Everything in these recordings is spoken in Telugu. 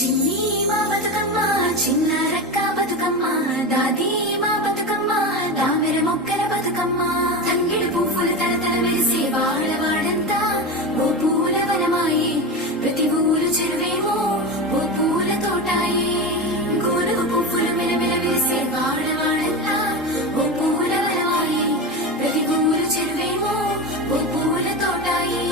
చిన్ని మా బతుకమ్మ చిన్న రక్క బతుకమ్మ దాది మా బతుకమ్మ దామెర మొక్కల బతుకమ్మ తంగిడు పువ్వులు తలతల మెరిసే వాడవాడంతా ఓ పూల వనమాయే ప్రతి ఊరు చెరువేమో ఓ పూల తోటాయే గోరుగు పువ్వులు మెలమెల మెరిసే వాడవాడంతా ఓ పూల వనమాయే ప్రతి ఊరు చెరువేమో ఓ పూల తోటాయే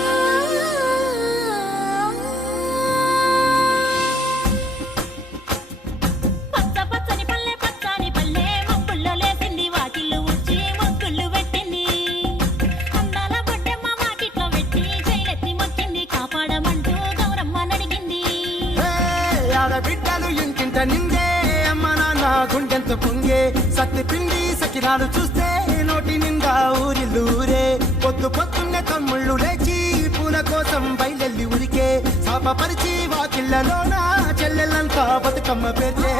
బిడ్డలు ఇంటింట నిందే అమ్మ నాన్న గుండెంత పొంగే సత్తి పిండి సకినాలు చూస్తే నోటి నిండా ఊరిల్లూరే పొద్దు పొద్దున్నే తమ్ముళ్ళు లేచి పూల కోసం బయలెల్లి ఉరికే శాపపరిచి వాకిళ్ళలోన చెల్లెళ్ళంతా బతుకమ్మ పేర్చే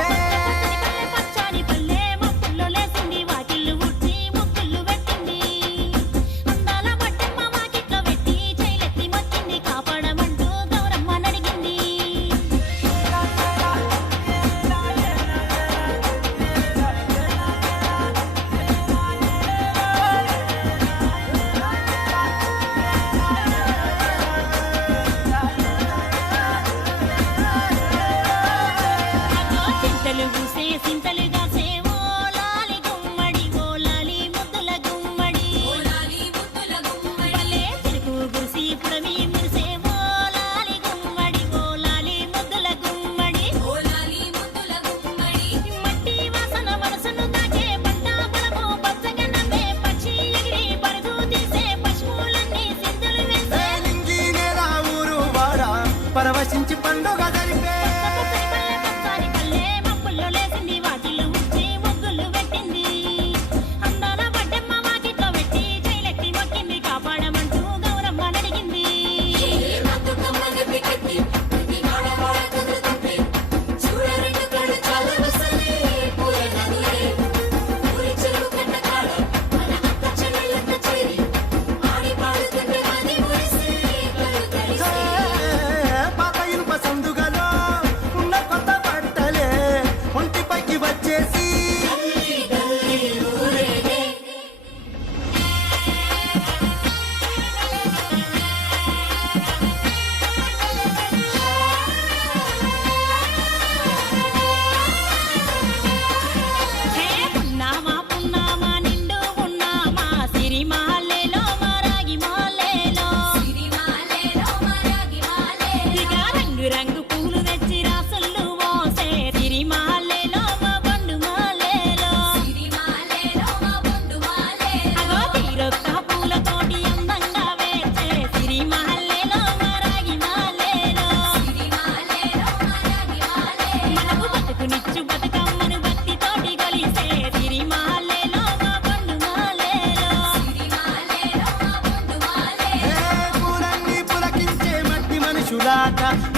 పరవశించి పండుగ జరిపే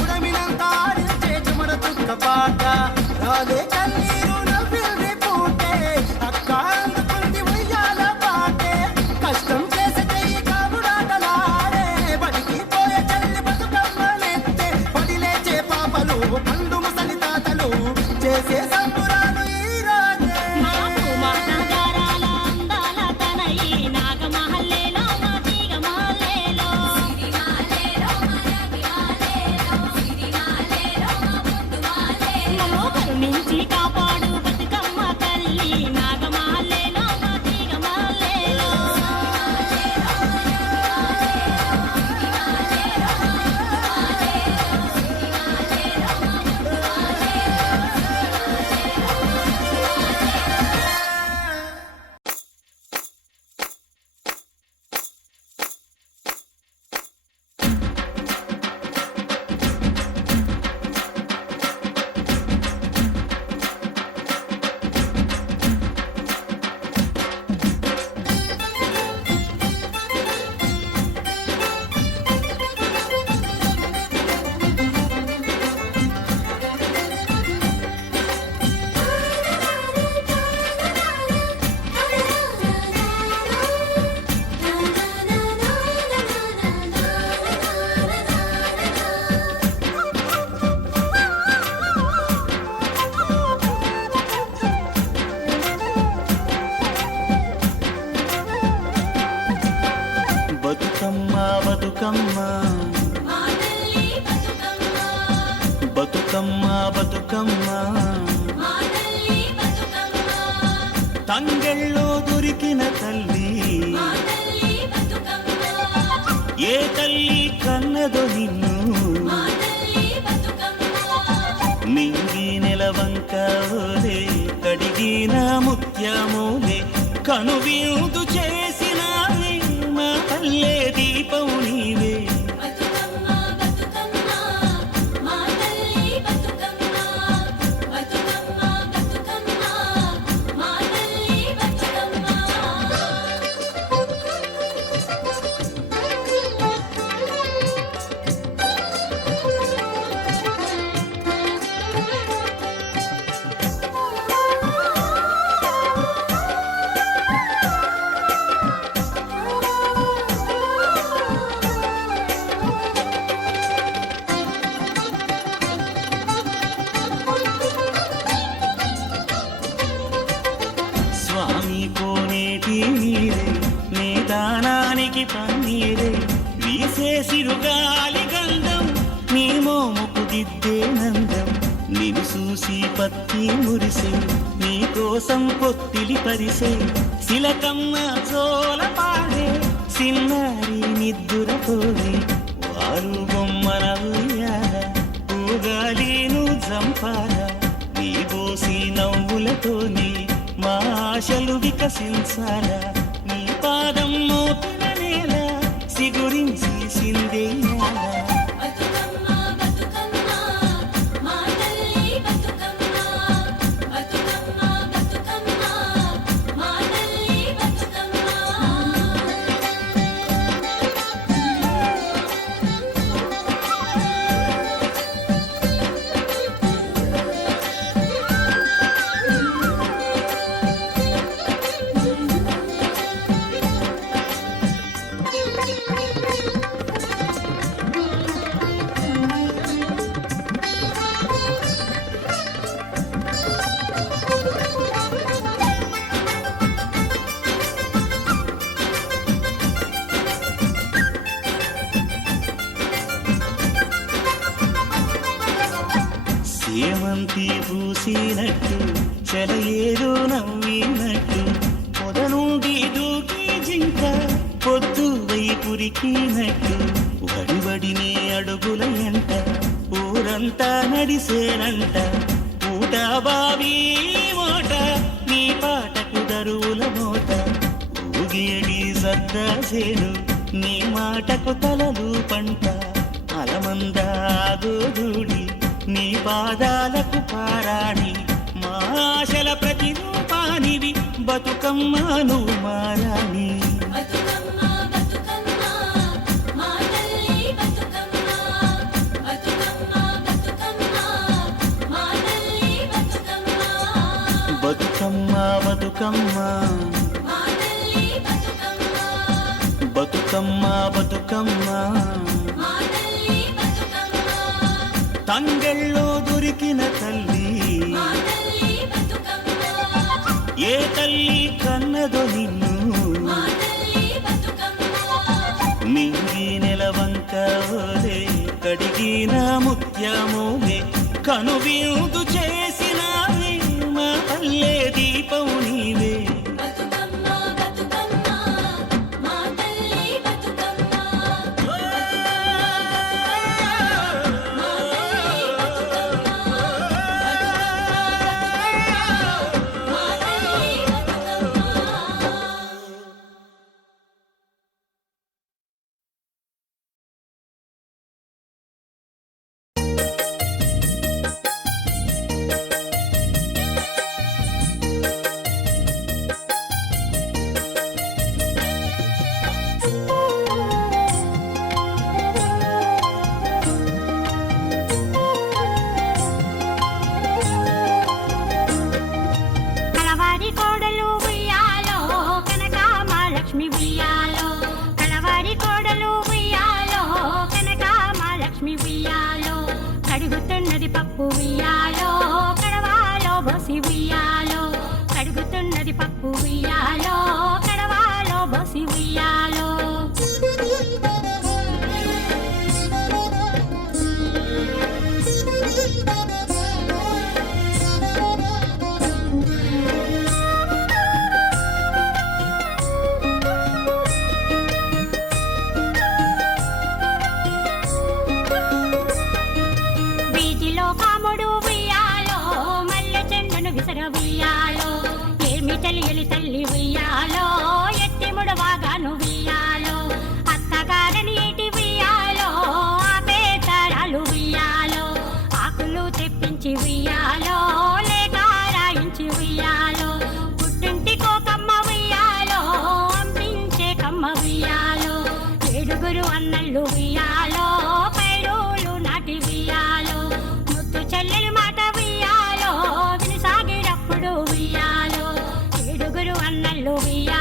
ఉడమినంత ఆడించే చెమడ చుక్క పాట రాలే కన్నీరు నవ్విల్ది పూటే అక్క అందుకుంది ఉయ్యాల పాటే కష్టం చేసే చెయ్యి కాముడాటలాడే బడికి పోయే చెల్లి బతుకమ్మలెత్తే పడిలేచే పాపలు పండు ముసలి తాతలు చేసే సంబురాలు ఈ రోజే నుంచి కాపాడు బతుకమ్మ తల్లి నాగమాలేలో మా తీగమాలేలో బతుకమ్మ బతుకమ్మ మా తల్లి బతుకమ్మ తంగెళ్ళో దొరికిన తల్లి మా తల్లి బతుకమ్మ ఏ తల్లి కన్నదో నిన్ను మా తల్లి బతుకమ్మ మింగి నెలవంక ఓలే కడిగిన ముత్యమోలే కనువిందు చేసినావే మా పల్లె దీపం నీవే బతుకమ్మ బతుకమ్మ మా తల్లి బతుకమ్మ బతుకమ్మ బతుకమ్మ మా తల్లి బతుకమ్మ స్వామి కోనేటి నీరే నీ దానానికి పన్నీరే వీసే సిరుగాలి గంధం నీ మోముకు దిద్దే నందం నిన్ను చూసి పత్తి మురిసే నీ కోసం పొత్తిలి పరిసే శిలకమ్మ చోల పాడే సిన్నారి నిద్దురతోనే వారు బొమ్మన ఉయ్యాల ఊగాలి నువ్వు జంపాల నీ బోసి నవ్వులతోనే మా ఆశలు వికసించాలా నీ పాదం మోపిన నేల సిగురించి సిందేయాలా బతుకమ్మ బతుకమ్మ మా తల్లి బతుకమ్మ బతుకమ్మ బతుకమ్మ మా తల్లి బతుకమ్మ సేవంతి పూసినట్టు చెలయేరు నవ్వినట్టు పొద నుండి దూకి జింక పొద్దు వైపురికినట్టు వడివడిని అడుగుల ఎంట ఊరంతా నడిసేనంట ఊట బావి మోట నీ పాటకు దరువుల మోత ఊగేడి సద్దాసేను నీ మాటకు తలలు పంట అలమందాగోదూడి నీ పాదాలకు పారాణి మా ఆశల ప్రతిరూపానివి బతుకమ్మ నువ్వు మారాణి బతుకమ్మ బతుకమ్మ మా తల్లి బతుకమ్మ బతుకమ్మ బతుకమ్మ మా తల్లి బతుకమ్మ బతుకమ్మ బతుకమ్మ మా తల్లి బతుకమ్మ బతుకమ్మ బతుకమ్మ మా తల్లి బతుకమ్మ తంగెళ్ళో దొరికిన తల్లి మా తల్లి బతుకమ్మ ఏ తల్లి కన్నదో నిన్ను మా తల్లి బతుకమ్మ మింగి నెలవంక ఓలే కడిగిన ముత్యమోలే కనువిందు చేసినావే మా పల్లె దీపం నీవే బతుకమ్మ బతుకమ్మ మా తల్లి బతుకమ్మ మా తల్లి బతుకమ్మ మా తల్లి బతుకమ్మ కలవారి కోడలు ఉయ్యాలో కనకామహాలక్ష్మి ఉయ్యాలో కలవారి కోడలు ఉయ్యాలో కనకామహాలక్ష్మి ఉయ్యాలో కడుగుతున్నది పప్పు ఉయ్యాలో కడవాలో బోసి ఉయ్యాలో కడుగుతున్నది పప్పు ఉయ్యాలో కడవాలో బోసి ఉయ్యాలో Thank you. కాముడు ఉయ్యాలో మల్లె చెండును విసర ఉయ్యాలో ఏమి తెలియని తల్లి ఉయ్యాలో ఎత్తి ముడవాగాను ఉయ్యాలో అత్తగారని ఏటి ఉయ్యాలో ఆపే తరాలు ఉయ్యాలో ఆకులు తెప్పించి ఉయ్యాలో లేక రాయించి ఉయ్యాలో పుట్టింటి కోకమ్మ ఉయ్యాలో అంపించే కమ్మ ఉయ్యాలో ఏడుగురు అన్నళ్ళు ఉయ్యాలో పైరులు నాటి ఉయ్యాలో ముత్తు చెల్లెలు మాట ఉయ్యాలో వినిసాగినప్పుడు ఉయ్యాలో ఏడుగురు అన్నళ్ళు ఉయ్యాలో